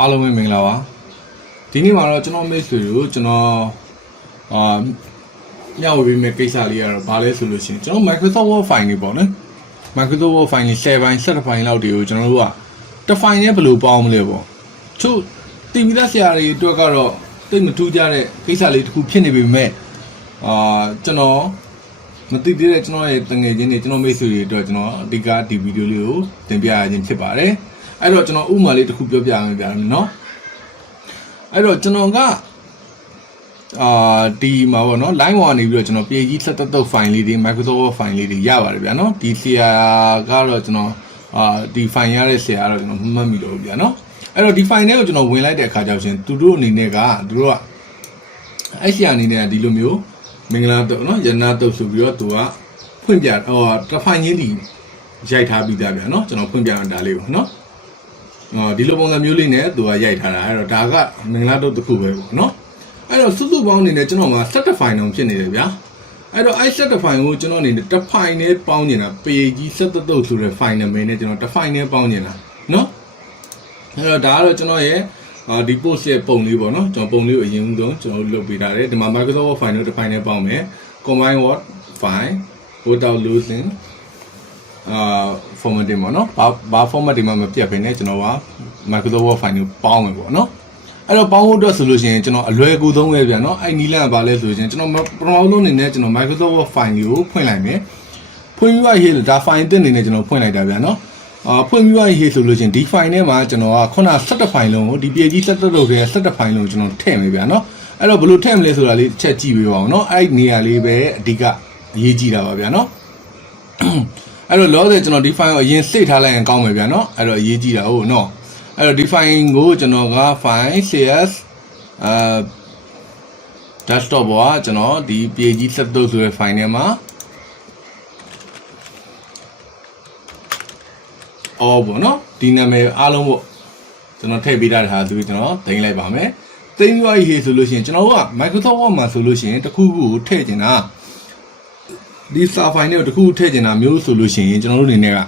အားလုံးပဲမင်္ဂလာပါဒီနေ့မှာတော့ကျွန်တော်မိတ်ဆွေတို့ကျွန်တော်ညဝေပေးမယ့်ကိစ္စလေးကတော့ဘာလဲဆိုလို့ရှိရင်ကျွန်တော် Microsoft Word file တွေပေါ့နော် Microsoft Word file 7 ပိုင်း7 ပိုင်းလောက်တွေကိုကျွန်တော်တို့ကတစ် file နဲ့ဘယ်လိုပေါင်းမလဲပေါ့ချို့တင်ပြီးသားဆရာတွေအတွက်ကတော့တိတ်မထူးကြတဲ့ကိစ္စလေးတစ်ခုဖြစ်နေပေမဲ့ကျွန်တော်မသိသေးတဲ့ကျွန်တော်ရဲ့တငယ်ချင်းတွေကျွန်တော်မိတ်ဆွေတွေအတွက်ကျွန်တော်အဓိကဒီဗီဒီယိုလေးကိုတင်ပြရခြင်းဖြစ်ပါတယ်အဲ့တော့ကျွန်တော်ဥပမာလေးတစ်ခုပြောပြမယ်ဗျာနော်အဲ့တော့ကျွန်တော်ကဒီမှာပေါ့နော် line 1နေပြီးတော့ကျွန်တော်PG ဆက်တက် file လေးတွေ Microsoft Word file လေးတွေရပါတယ်ဗျာနော်ဒီဆရာကတော့ကျွန်တော်ဒီ file ရတဲ့ဆရာကတော့ကျွန်တော်မှတ်မိတော့ဗျာနော်အဲ့တော့ဒီ file တွေကိုကျွန်တော်ဝင်လိုက်တဲ့အခါကျတော့ရှင်သူတို့အနေနဲ့ကသူတို့ကအဲ့ဆရာအနေနဲ့ဒီလိုမျိုးမင်္ဂလာတော့နော်ရနာတော့ဆိုပြီးတော့သူကဖွင့်ပြတစ် file ချင်းဒီရိုက်ထားပြီးသားဗျာနော်ကျွန်တော်ဖွင့်ပြတာလေးပေါ့နော်ဒီလိုပုံစံမျိုးလေးနဲ့သူကရိုက်ထားတာအဲ့တော့ဒါကမင်္ဂလာတော့တစ်ခုပဲပေါ့နော်အဲ့တော့စုစုပေါင်းအနေနဲ့ကျွန်တော်မှာ7 file တောင်ဖြစ်နေတယ်ဗျာအဲ့တော့အဲ့7 file ကိုကျွန်တော်အနေနဲ့တစ် file နဲ့ပေါင်းနေတာ page 7တုပ်ဆိုတဲ့ file နာမည်နဲ့ကျွန်တော်တစ် file နဲ့ပေါင်းနေတာနော်အဲ့တော့ဒါကတော့ကျွန်တော်ရဲ့ဒီ post ရဲ့ပုံလေးပေါ့နော်ကျွန်တော်ပုံလေးကိုအရင်ဆုံးကျွန်တော်လုပ်ပေးထားတယ်ဒီမှာ Microsoft Word file တို့တစ် file နဲ့ပေါင်းမယ် combine word file without losing formatting ပေါ့နော်ဘာ formatting မှမပြတ်ဘဲနဲ့ကျွန်တော်က Microsoft Word file ကိုပေါင်းမယ်ပေါ့နော်အဲ့တော့ပေါင်းဖို့အတွက်ဆိုလို့ရှိရင်ကျွန်တော်အလွယ်ကူဆုံးပဲဗျာနော်အဲ့နီးလန့်ကဘာလဲဆိုရင်ကျွန်တော်ပထမဆုံးအနေနဲ့ကျွန်တော် Microsoft Word file ကိုဖွင့်လိုက်မယ်ဖွင့်ပြီးသွားရေးဒါ file အသစ်အနေနဲ့ကျွန်တော်ဖွင့်လိုက်တာဗျာနော်ဖွင့်ပြီးသွားရေးဆိုလို့ရှိရင်ဒီ file ထဲမှာကျွန်တော်ကခုန7 file လုံးကိုဒီ page 7တုပ်ရဲ့7 file လုံးကိုကျွန်တော်ထည့်မယ်ဗျာနော်အဲ့တော့ဘယ်လိုထည့်မလဲဆိုတာလေးချက်ကြည့်ပေးပါအောင်နော်အဲ့နေရာလေးပဲအဓိကအရေးကြီးတာပါဗျာနော်အဲ့တော့လောဆယ်ကျွန်တော်ဒီ file ကိုအရင်စိတ်ထားလိုက်ရင်ကောင်းမယ်ဗျာနော်အဲ့တော့အရေးကြီးတာဟုတ်နော်အဲ့တော့ဒီ file ကိုကျွန်တော်က file cs desktop ပေါ်ကကျွန်တော်ဒီ page 7တုပ်ဆိုတဲ့ file ထဲမှာပေါ့နော်ဒီနာမည်အားလုံးပေါ့ကျွန်တော်ထည့်ပေးထားတာသူကျွန်တော်တင်လိုက်ပါမယ်တင်ပြီးသွားရေးဆိုလို့ရှိရင်ကျွန်တော်က Microsoft Word မှာဆိုလို့ရှိရင်တခုခုကိုထည့်ချင်တာဒီ star file နဲ့တခုထည့်ချင်တာမျိုးဆိုလို့ရှိရင်ကျွန်တော်တို့အနေနဲ့က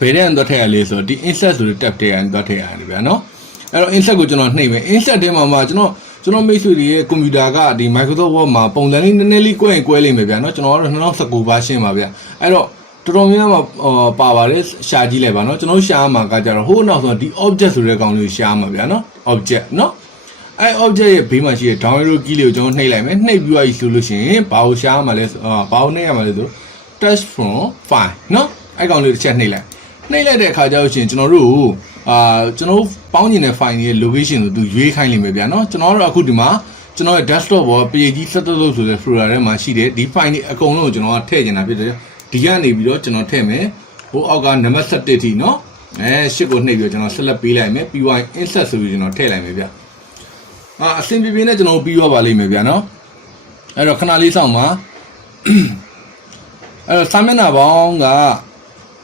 ဘယ်တဲ့န်တော့ထည့်ရလဲဆိုတော့ဒီ insert ဆိုတဲ့ tab ထဲကတော့ထည့်ရတယ်ဗျာနော်အဲ့တော့ insert ကိုကျွန်တော်နှိပ်မယ် insert ထဲမှာကျွန်တော်မိတ်ဆွေတွေရဲ့ကွန်ပျူတာကဒီ Microsoft Word မှာပုံစံလေးနည်းနည်းလေးကွဲရင်ကွဲလိမ့်မယ်ဗျာနော်ကျွန်တော်ကတော့2019 version ပါဗျာအဲ့တော့တော်တော်များများပါပါတယ်ရှာကြည့်လိုက်ပါနော်ကျွန်တော်ရှာမှာကကြတော့ဟိုနောက်ဆုံးဒီ object ဆိုတဲ့ကောင်လေးကိုရှာမှာဗျာနော် object နော်အဲ့ object ရဲ့ဘေးမှာရှိတဲ့ download key လေးကိုကျွန်တော်နှိပ်လိုက်မယ်နှိပ်ပြီးသွားပြီဆိုလို့ရှိရင်ဘာကိုရှာမှာလဲဘာကိုနှိပ်ရမှာလဲဆို touch from file နော်အဲ့ကောင်လေးတစ်ချက်နှိပ်လိုက်တဲ့အခါကျတော့ရှင်ကျွန်တော်တို့ပေါင်းကျင်တဲ့ file ရဲ့ location ကိုသူရွေးခိုင်းလိမ့်မယ်ဗျာနော်ကျွန်တော်တို့အခုဒီမှာကျွန်တော်ရဲ့ desktop ပေါ် page 7လို့ဆိုတဲ့ folder ထဲမှာရှိတဲ့ဒီ file တွေအကုန်လုံးကိုကျွန်တော်ကထည့်ချင်တာဖြစ်တယ်ဒီကနေပြီးတော့ကျွန်တော်ထည့်မယ်ဟိုအောက်ကနံပါတ်7ထိနော်8ကိုနှိပ်ပြီးတော့ကျွန်တော် select ပေးလိုက်မယ်ပြီးသွားရင် insert ဆိုပြီးကျွန်တော်ထည့်လိုက်မယ်ဗျအဆင်ပြေနဲ့ကျွန်တော်ပြီးသွားပါလိမ့်မယ်ဗျာနော်အဲ့တော့ခဏလေးစောင့်ပါအဲ့တော့စာမျက်နှာပေါင်းက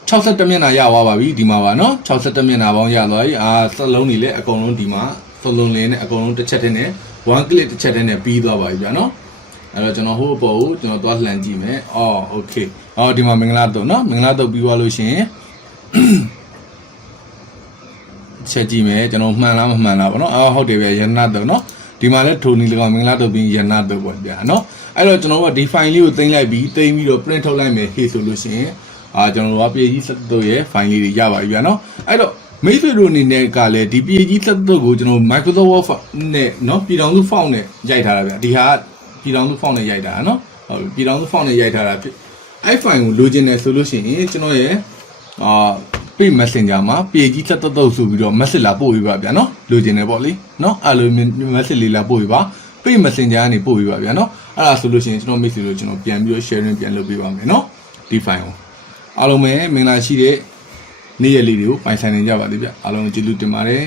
62မျက်နှာရသွားပါပြီဒီမှာပါနော်62မျက်နှာပေါင်းရသွားပြီစလုံးတွေလည်းအကုန်လုံးဒီမှာစလုံးလေးနဲ့အကုန်လုံးတစ်ချက်တည်းနဲ့ one click တစ်ချက်တည်းနဲ့ပြီးသွားပါပြီဗျာနော်အဲ့တော့ကျွန်တော်ဟိုအပေါ်ကိုကျွန်တော်သွားလှန်ကြည့်မယ်okay ဒီမှာမင်္ဂလာတော့နော်မင်္ဂလာတော့ပြီးသွားလို့ရှိရင်ချက်ကြည့်မယ်ကျွန်တော်မှန်လားမမှန်လားပေါ့နော်ဟုတ်တယ်ဗျရနာတော့နော်ဒီမှာလည်းထိုနီ၎င်းမင်္ဂလာတော့ပြီးရနာတော့ပေါ့ဗျာနော်အဲ့တော့ကျွန်တော်ကဒီ file လေးကိုတင်လိုက်ပြီးတင်ပြီးတော့ print ထုတ်လိုက်မယ်ဟေ့ဆိုလို့ရှိရင်ကျွန်တော်တို့က page 7ရဲ့ file လေးတွေရပါပြီဗျာနော်အဲ့တော့မိတ်ဆွေတို့အနေနဲ့ကလည်းဒီ page 7ကိုကျွန်တော် Microsoft Word နဲ့နော်ပြည်ထောင်စု font နဲ့ရိုက်ထားတာဗျာဒီဟာပြည်ထောင်စု font နဲ့ရိုက်ထားတာနော်ဟုတ်ပြည်ထောင်စု font နဲ့ရိုက်ထားတာဖြစ်အဲ့ file ကိုလိုချင်တယ်ဆိုလို့ရှိရင်ကျွန်တော်ရဲ့page messenger မှာ page 7ဆိုပြီးတော့ message လာပို့ပေးပါဗျာနော်လိုချင်တယ်ပေါ့လေနော်အဲ့လို message လေးလာပို့ပေးပါ page messenger ကနေပို့ပေးပါဗျာနော်အဲ့ဒါဆိုလို့ရှိရင်ကျွန်တော်မိတ်ဆွေတို့ကျွန်တော်ပြန်ပြီးတော့ sharing ပြန်လုပ်ပေးပါမယ်နော်ဒီ file ကိုအားလုံးပဲမင်္ဂလာရှိတဲ့နေ့ရက်လေးတွေကိုပိုင်ဆိုင်နေကြပါသေးဗျအားလုံးကျေးဇူးတင်ပါတယ်